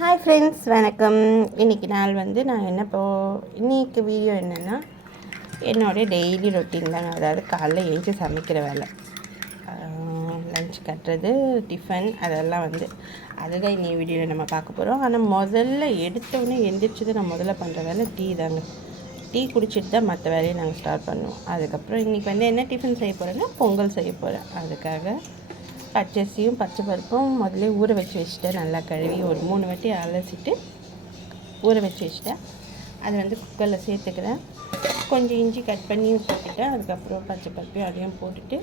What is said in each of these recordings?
Hi friends, வணக்கம். இன்றைக்கி நாள் வந்து நான் இன்றைக்கி வீடியோ என்னென்னா என்னோடய டெய்லி ரொட்டீன் தாங்க. அதாவது காலைல எழுந்து சமைக்கிற வேலை, லஞ்ச் கட்டுறது, டிஃபன், அதெல்லாம் அதுதான் இன்றைக்கி வீடியோவில் நம்ம பார்க்க போகிறோம். ஆனால் முதல்ல எடுத்தோடனே எழுந்திரிச்சது நான் முதல்ல பண்ணுற வேலை டீ தாங்க. டீ குடிச்சிட்டு தான் மற்ற வேலையை நாங்கள் ஸ்டார்ட் பண்ணுவோம். அதுக்கப்புறம் இன்றைக்கி என்ன டிஃபன் செய்ய போகிறேன்னா பொங்கல் செய்ய போகிறேன். அதுக்காக பச்சரிசியும் பச்சை பருப்பும் முதல்ல ஊற வச்சுட்டேன். நல்லா கழுவி ஒரு 3 வாட்டி அலசிட்டு ஊற வச்சுட்டேன். அது குக்கரில் சேர்த்துக்கிறேன். கொஞ்சம் இஞ்சி கட் பண்ணி போட்டுட்டேன். அதுக்கப்புறம் பச்சை பருப்பையும் அதையும் போட்டுட்டு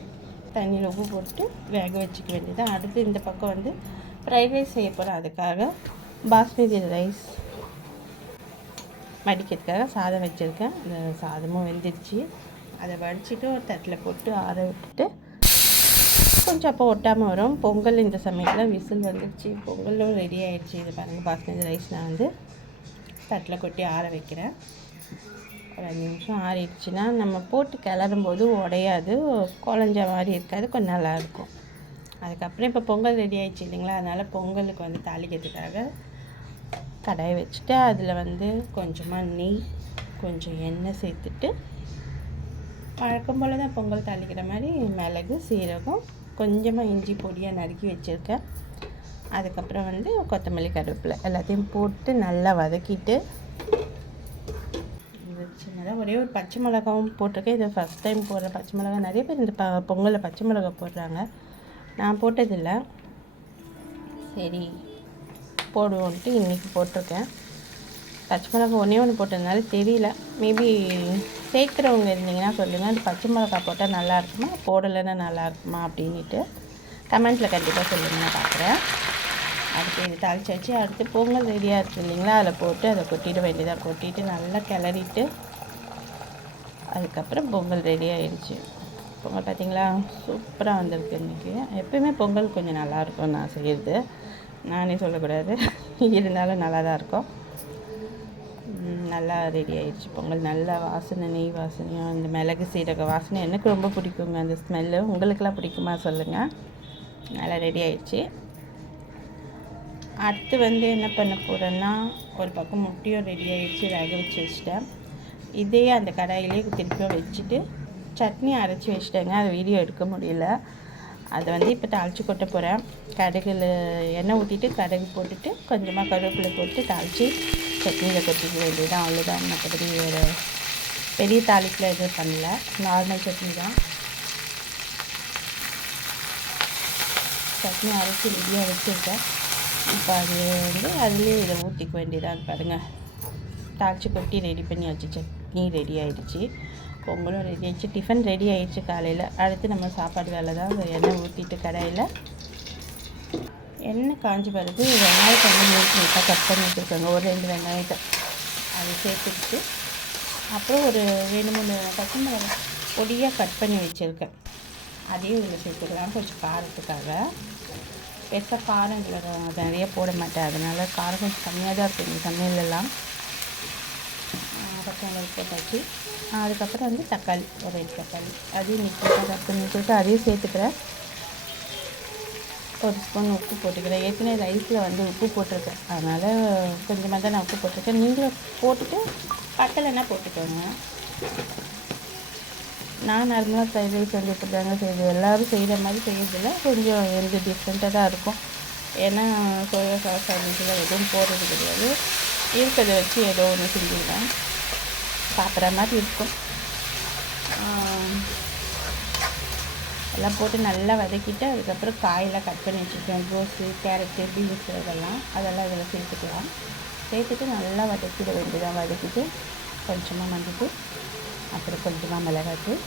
தண்ணியில் உப்பு போட்டுட்டு வேக வச்சுக்க வேண்டியது. அடுத்து இந்த பக்கம் ஃப்ரைட் ரைஸ் செய்ய போகிறேன். அதுக்காக பாஸ்மதி ரைஸ் வடிக்கிறதுக்காக சாதம் வச்சுருக்கேன். அந்த சாதமும் வெந்துடுச்சு. அதை வடிச்சிட்டு ஒரு தட்டில் போட்டு ஆற விட்டுட்டு கொஞ்சம் அப்போ ஒட்டாமல் வரும். பொங்கல் இந்த சமயத்தில் விசில் வந்துடுச்சு. பொங்கலும் ரெடி ஆகிடுச்சு. இது பாருங்கள், பாஸ்மதி ரைஸ் நான் தட்டில் கொட்டி ஆற வைக்கிறேன். ஒரு 5 நிமிஷம் ஆறிடுச்சுன்னா நம்ம போட்டு கிளறும்போது உடையாது, குழஞ்ச மாதிரி இருக்காது, கொஞ்சம் நல்லாயிருக்கும். அதுக்கப்புறம் இப்போ பொங்கல் ரெடி ஆகிடுச்சு இல்லைங்களா, அதனால் பொங்கலுக்கு தாளிக்கிறதுக்காக கடாயை வச்சுட்டு அதில் கொஞ்சமாக நெய், கொஞ்சம் எண்ணெய் சேர்த்துட்டு வழக்கம் போல் தான் பொங்கல் தாளிக்கிற மாதிரி மிளகு, சீரகம், கொஞ்சமாக இஞ்சி பொடியாக நறுக்கி வச்சுருக்கேன். அதுக்கப்புறம் கொத்தமல்லி, கருவேப்பிலை எல்லாத்தையும் போட்டு நல்லா வதக்கிட்டு சின்னதாக ஒரே ஒரு பச்சை மிளகாவும் போட்டிருக்கேன். இதை ஃபஸ்ட் டைம் போடுற பச்சை மிளகா. நிறைய பேர் இந்த பொங்கலில் பச்சை மிளகா போடுறாங்க, நான் போட்டதில்லை. சரி போடுவோன்ட்டு இன்றைக்கி போட்டிருக்கேன். பச்சை மிளகா ஒன்று போட்டதுனால தெரியல. மேபி சேர்க்குறவங்க இருந்தீங்கன்னா சொல்லுங்கள், அது பச்சை மிளகா போட்டால் நல்லா இருக்குமா, போடலைன்னா நல்லா இருக்குமா அப்படின்ட்டு கமெண்ட்டில் கண்டிப்பாக சொல்லுங்கள், நான் பார்க்குறேன். அடுத்து இது தாளிச்சாச்சு. அடுத்து பொங்கல் ரெடியாக இருக்குது இல்லைங்களா, அதில் போட்டு அதை கொட்டிட வேண்டியதாக. கொட்டிட்டு நல்லா கிளறிட்டு அதுக்கப்புறம் பொங்கல் ரெடி ஆகிடுச்சு. பொங்கல் பார்த்திங்களா, சூப்பராக வந்திருக்கு இன்றைக்கி. எப்போயுமே பொங்கல் கொஞ்சம் நல்லாயிருக்கும் நான் செய்கிறது, நானே சொல்லக்கூடாது, இருந்தாலும் நல்லா தான் இருக்கும். நல்லா ரெடி ஆகிடுச்சு பொங்கல். நல்லா வாசனை, நெய் வாசனையும் அந்த மிளகு சீரக வாசனை எனக்கு ரொம்ப பிடிக்குங்க. அந்த ஸ்மெல்லு உங்களுக்கெல்லாம் பிடிக்குமா சொல்லுங்கள். நல்லா ரெடி ஆகிடுச்சு. அடுத்து என்ன பண்ண போகிறேன்னா, ஒரு பக்கம் முட்டையும் ரெடி ஆகிடுச்சு, வேக வச்சு வச்சுட்டேன். இதே அந்த கடாயிலே திருப்பியும் வச்சுட்டு சட்னி அரைச்சி வச்சுட்டேங்க. அது வீடியோ எடுக்க முடியல. அதை இப்போ தாளித்து கொட்ட போகிறேன். கடுகில் எண்ணெய் ஊற்றிட்டு கடுகு போட்டுட்டு கொஞ்சமாக கருவேப்பிலை போட்டு தாளித்து சட்னியில் கொட்டிக்க வேண்டியதான், அவ்வளோதான். மற்றபடி வேறு பெரிய தாளிப்பில் எதுவும் பண்ணல, நார்மல் சட்னி தான். சட்னி அரைச்சி ரெடியாக வச்சுருக்கேன். இப்போ அது அதுலேயே இதை ஊற்றிக்க வேண்டியதான். பாருங்கள், தாளித்து கொட்டி ரெடி பண்ணி வச்சு சட்னி ரெடி ஆகிடுச்சு. பொங்கலும் ரெடி ஆகிடுச்சு, டிஃபன் ரெடி ஆகிடுச்சு காலையில். அடுத்து நம்ம சாப்பாடு வேலை தான். எண்ணெய் ஊற்றிட்டு கடாயில் எண்ணெய் காஞ்சி பிறகு வெங்காயத்தை நீட்டாக கட் பண்ணி வச்சுருக்காங்க. ஒரு 2 வெங்காயத்தை அதை சேர்த்துக்கிட்டு அப்புறம் ஒரு 2-3 பச்சை மிளகாய் பொடியாக கட் பண்ணி வச்சுருக்கேன். அதையும் இதில் சேர்த்துக்கலாம் கொஞ்சம் காரத்துக்காக. பெருசாக காரம் இதில் நிறைய போட மாட்டேன், அதனால் காரம் கொஞ்சம் கம்மியாக தான் இருக்கும் இந்த சமையலெல்லாம். பச்சை மிளகாய் போட்டாச்சு. அதுக்கப்புறம் தக்காளி, ஒரு 2 தக்காளி அதையும் நீட்டாக கட் பண்ணி வச்சுருக்கேன், அதையும் சேர்த்துக்கிறேன். ஒரு ஸ்பூன் உப்பு போட்டுக்கிறேன். ஏற்கனவே ரைஸில் உப்பு போட்டிருக்கேன், அதனால் கொஞ்சமாக தான் நான் உப்பு போட்டிருக்கேன். நீங்களும் போட்டுட்டு பட்டலைன்னா போட்டுக்கோங்க. நான் நார்மலாக ஃப்ரைட் ரைஸ் இப்படி தாங்க செய்யுது, எல்லோரும் செய்கிற மாதிரி செய்யறதில்ல, கொஞ்சம் எனக்கு டிஃப்ரெண்ட்டாக தான் இருக்கும். ஏன்னா சோயா சாஸ் அப்படின்ட்டுலாம் எதுவும் போடுறது கிடையாது, இருக்கிறத வச்சு ஏதோ ஒன்று செஞ்சுக்கலாம், சாப்பிட்ற மாதிரி இருக்கும். எல்லாம் போட்டு நல்லா வதக்கிட்டு அதுக்கப்புறம் காயெல்லாம் கட் பண்ணி வச்சுருக்கேன். கோஸு, கேரட்டு, பீன்ஸு அதெல்லாம் இதில் சேர்த்துக்கலாம். சேர்த்துட்டு நல்லா வதக்கிட வேண்டியதான். வதக்கிட்டு கொஞ்சமாக மஞ்சள், அப்புறம் கொஞ்சமாக மிளகாத்தூள்,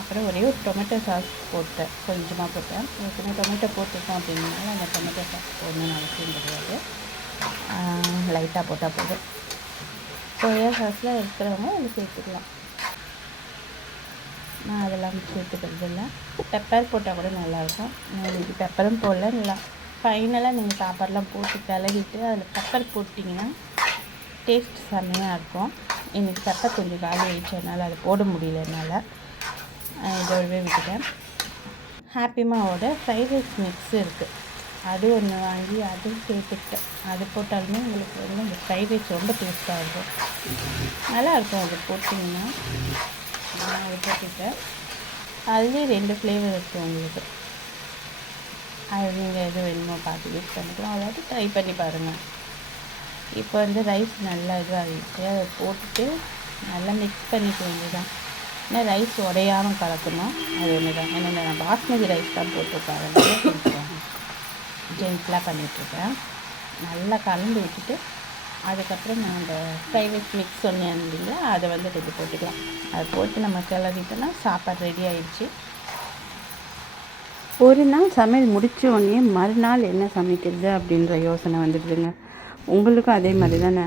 அப்புறம் ஒரே ஒரு டொமேட்டோ சாஸ் போட்டேன், கொஞ்சமாக போட்டேன். ஏற்கனவே டொமேட்டோ போட்டிருக்கோம் அப்படின்னால அந்த டொமேட்டோ சாஸ் போடணும்னு அவசியம் கிடையாது, லைட்டாக போட்டால் போதும். சோயா சாஸில் இருக்கிறவங்க அதை சேர்த்துக்கலாம். நான் அதெல்லாம் சேர்த்துக்கிறது இல்லை. பெப்பர் போட்டால் கூட நல்லாயிருக்கும். இது பெப்பரும் போடல. நல்லா ஃபைனலாக நீங்கள் சாப்பாடெலாம் போட்டு கிளறிட்டு அதில் பெப்பர் போட்டிங்கன்னா டேஸ்ட் செம்மையாக இருக்கும். இன்றைக்கி பெப்பர் கொஞ்சம் காலி ஆகிடுச்சதுனால அதை போட முடியல என்னால், இதோடவே விட்டுட்டேன். ஹாப்பிமாவோட ஃப்ரைட் ரைஸ் மிக்ஸ் இருக்குது, அது ஒன்று வாங்கி அதுவும் சேர்த்துக்கிட்டேன். அது போட்டாலுமே உங்களுக்கு வந்து அந்த ஃப்ரைட் ரைஸ் ரொம்ப டேஸ்ட்டாக இருக்கும், நல்லாயிருக்கும். அது போட்டிங்கன்னா நான் அதை போட்டுக்கிட்டேன். அதுலேயே 2 ஃப்ளேவர் இருக்குது உங்களுக்கு. அது நீங்கள் எது வேணுமோ பார்த்து யூஸ் பண்ணிக்கலாம், அதாவது ட்ரை பண்ணி பாருங்கள். இப்போ வந்து ரைஸ் நல்லா இதாகிடுச்சு, அதை போட்டுட்டு நல்லா மிக்ஸ் பண்ணிக்க வேண்டியதான். ஏன்னா ரைஸ் உடையாமல் கலக்கணும், அது ஒன்று தான். ஏன்னா நான் பாஸ்மதி ரைஸ் தான் போட்டிருக்கேன், அதனால கொஞ்சம் ஜென்ட்லாக பண்ணிகிட்ருக்கேன். நல்லா கலந்து விட்டுட்டு அதுக்கப்புறம் நான் அந்த ஃப்ரைட் ரைஸ் மிக்ஸ் சொன்னேன் இல்லைங்களா, அதை வந்து கொஞ்சம் போட்டுக்கலாம். அதை போட்டு நம்ம கிளறிட்டோன்னா சாப்பாடு ரெடி ஆயிடுச்சு. ஒரு நாள் சமையல் முடித்த உடனே மறுநாள் என்ன சமைக்கிறது அப்படின்ற யோசனை வந்துடுதுங்க. உங்களுக்கும் அதே மாதிரி தானே?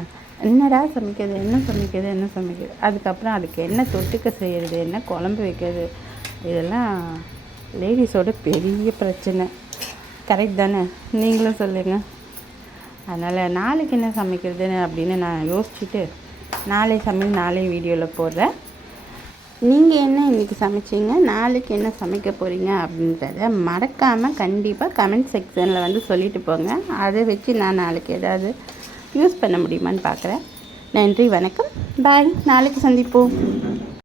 என்னடா சமைக்கிறது, என்ன சமைக்கிறது. அதுக்கப்புறம் அதுக்கு என்ன தொட்டுக்க செய்கிறது, என்ன குழம்பு வைக்கிறது, இதெல்லாம் லேடிஸோட பெரிய பிரச்சனை. கரெக்ட் தானே? நீங்களும் சொல்லுங்கள். அதனால் நாளைக்கு என்ன சமைக்கிறதுன்னு அப்படின்னு நான் யோசிச்சுட்டு நாளை சமையல் நாளை வீடியோவில் போடுறேன். நீங்கள் என்ன இன்றைக்கி சமைச்சிங்க, நாளைக்கு என்ன சமைக்க போகிறீங்க அப்படின்றத மறக்காமல் கண்டிப்பாக கமெண்ட் செக்ஷனில் வந்து சொல்லிட்டு போங்க. அதை வச்சு நான் நாளைக்கு ஏதாவது யூஸ் பண்ண முடியுமான்னு பார்க்குறேன். நன்றி, வணக்கம், பாய். நாளைக்கு சந்திப்போம்.